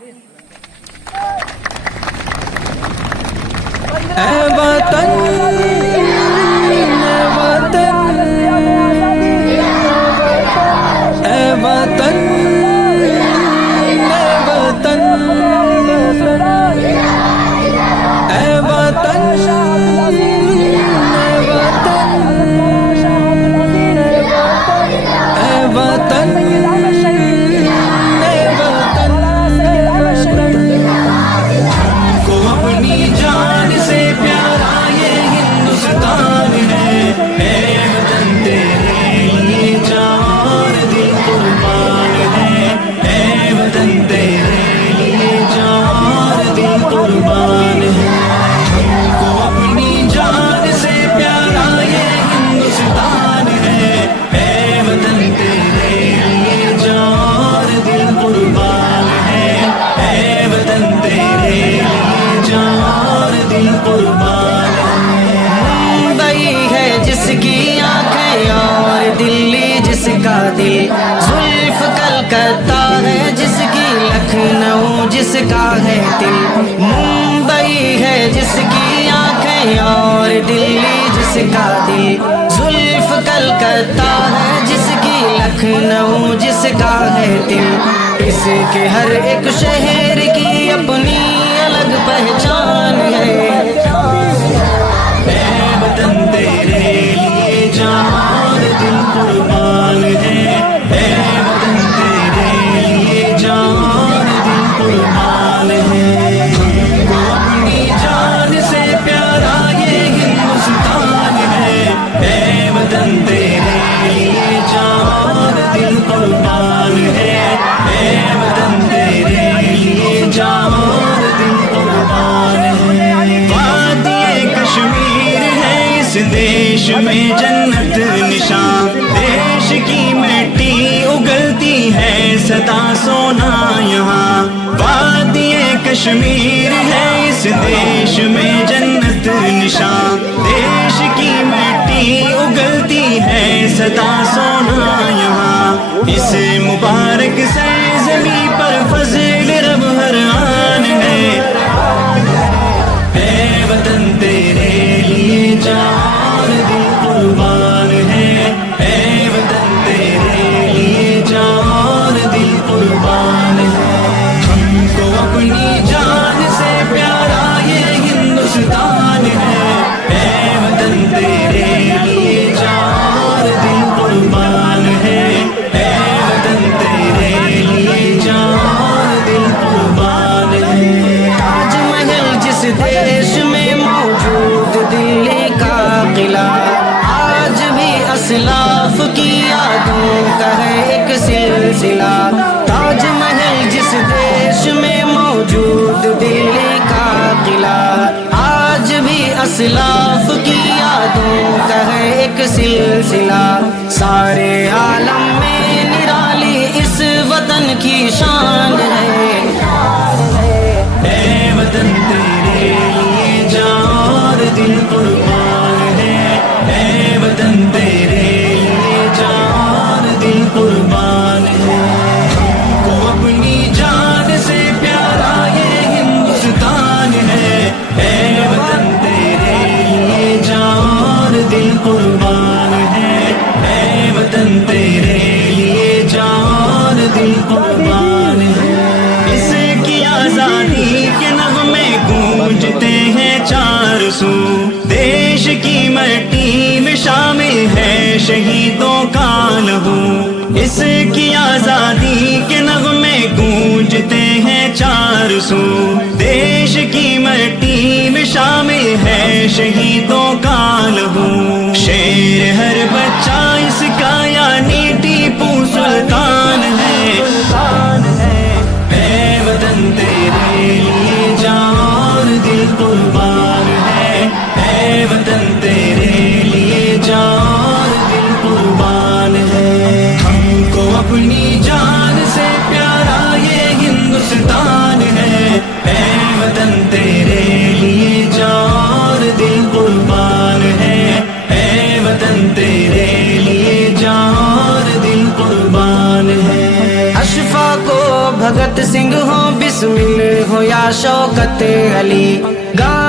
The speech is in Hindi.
दिल जुल्फ कलकत्ता है जिसकी, लखनऊ जिसका है दिल, मुंबई है जिसकी आंखें और दिल्ली जिसका दिल, जुल्फ कलकत्ता है जिसकी, लखनऊ जिसका है दिल। इसके हर एक शहर की अपनी अलग पहचान है। वतन तेरे लिए जान दिल कुर्बान है, वतन तेरे लिए जान दिल कुर्बान है। अपनी जान से प्यारा ये हिंदुस्तान है, वतन तेरे लिए जान दिल कुर्बान है, वतन तेरे लिए जान दिल कुर्बान है। वादिए कश्मीर है इस देश में जन्नत निशान, देश की मिट्टी उगलती है सदा सोना यहाँ। वादिए कश्मीर है इस देश में जन्नत निशान, देश की मिट्टी उगलती है सदा सोना यहाँ। इस मुबारक सरज़मीं पर फज़ल रब हर आन है, वतन तेरे लिए जान दिल कुर्बान है, वतन तेरे लिए जान दिल कुर्बान है। हमको अपनी जान से प्यारा ये हिंदुस्तान है, वतन तेरे लिए जान दिल कुर्बान है, वतन तेरे लिए जान दिल कुर्बान है। ताजमहल जिस देश में मौजूद दिल्ली का किला, आज भी असलाफ की यादों का है एक सिलसिला। ताजमहल जिस देश में मौजूद दिल्ली का किला, आज भी असलाफ की यादों का है एक सिलसिला। सारे आलम में निराली इस वतन की शान है, वतन तेरे लिए जान दिल कुर्बान है, वतन तेरे लिए जान दिल कुर्बान है। हमको अपनी जान से प्यारा ये हिंदुस्तान है, वतन तेरे लिए जान दिल कुर्बान है, वतन तेरे लिए जान दिल कुर्बान है। इसकी आजादी के नग़्मे गूंजते हैं चार सू, देश की मिट्टी में शामिल है शहीदों का लहू। इसकी आजादी के नग़्मे गूंजते हैं चार सू, देश की मिट्टी में शामिल है शहीदों का लहू। शेर हर बच्चा इसका यानी टीपू सुल्तान है, वतन तेरे लिए जान दिल कुर्बान है, वतन तेरे लिए जान दिल कुर्बान है। हमको अपनी जान से प्यारा ये हिंदुस्तान है, वतन तेरे लिए जान दिल कुर्बान हो बिस्मिल हो या शौकत अली, गा